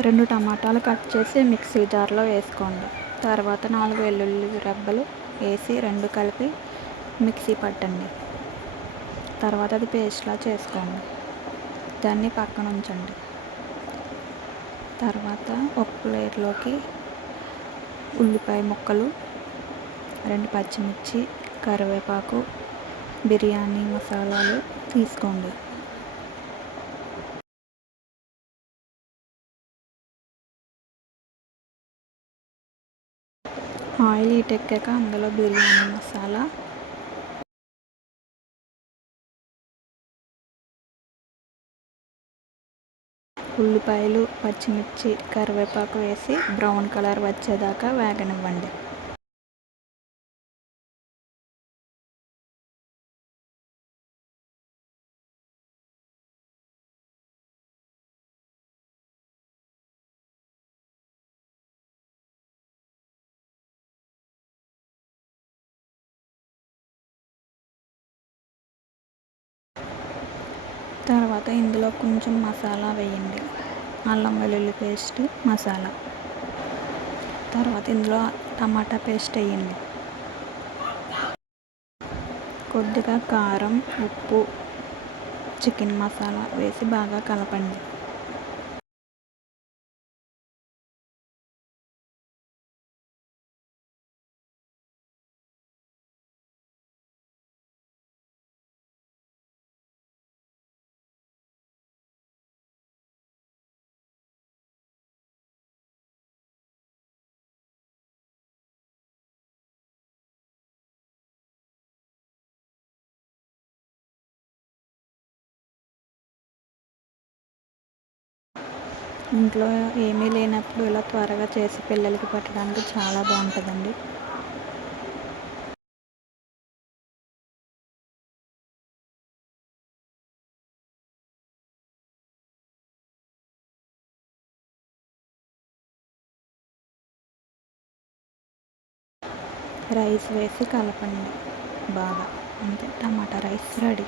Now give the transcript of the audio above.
2 టమాటాలు కట్ చేసి మిక్సీ జార్లో వేసుకోండి. తర్వాత 4 వెల్లుల్లి రెబ్బలు వేసి 2 కలిపి మిక్సీ పట్టండి. తర్వాత అది పేస్ట్లా చేసుకోండి. దాన్ని పక్కన ఉంచండి. తర్వాత ఒక ప్లేట్లోకి ఉల్లిపాయ ముక్కలు, 2 పచ్చిమిర్చి, కరివేపాకు, బిర్యానీ మసాలాలు తీసుకోండి. ఆయిల్ హీటెక్కాక అందులో బిర్యానీ మసాలా, ఉల్లిపాయలు, పచ్చిమిర్చి, కరివేపాకు వేసి బ్రౌన్ కలర్ వచ్చేదాకా వేగనివ్వండి. తర్వాత ఇందులో కొంచెం మసాలా వేయండి. అల్లం వెల్లుల్లి పేస్ట్, మసాలా. తర్వాత ఇందులో టమాటా పేస్ట్ వేయండి. కొద్దిగా కారం, ఉప్పు, చికెన్ మసాలా వేసి బాగా కలపండి. ఇంట్లో ఏమీ లేనప్పుడు ఇలా త్వరగా చేసి పిల్లలకి పెట్టడానికి చాలా బాగుంటుందండి. రైస్ వేసి కలపండి బాగా. అంతే, టమాటా రైస్ రెడీ.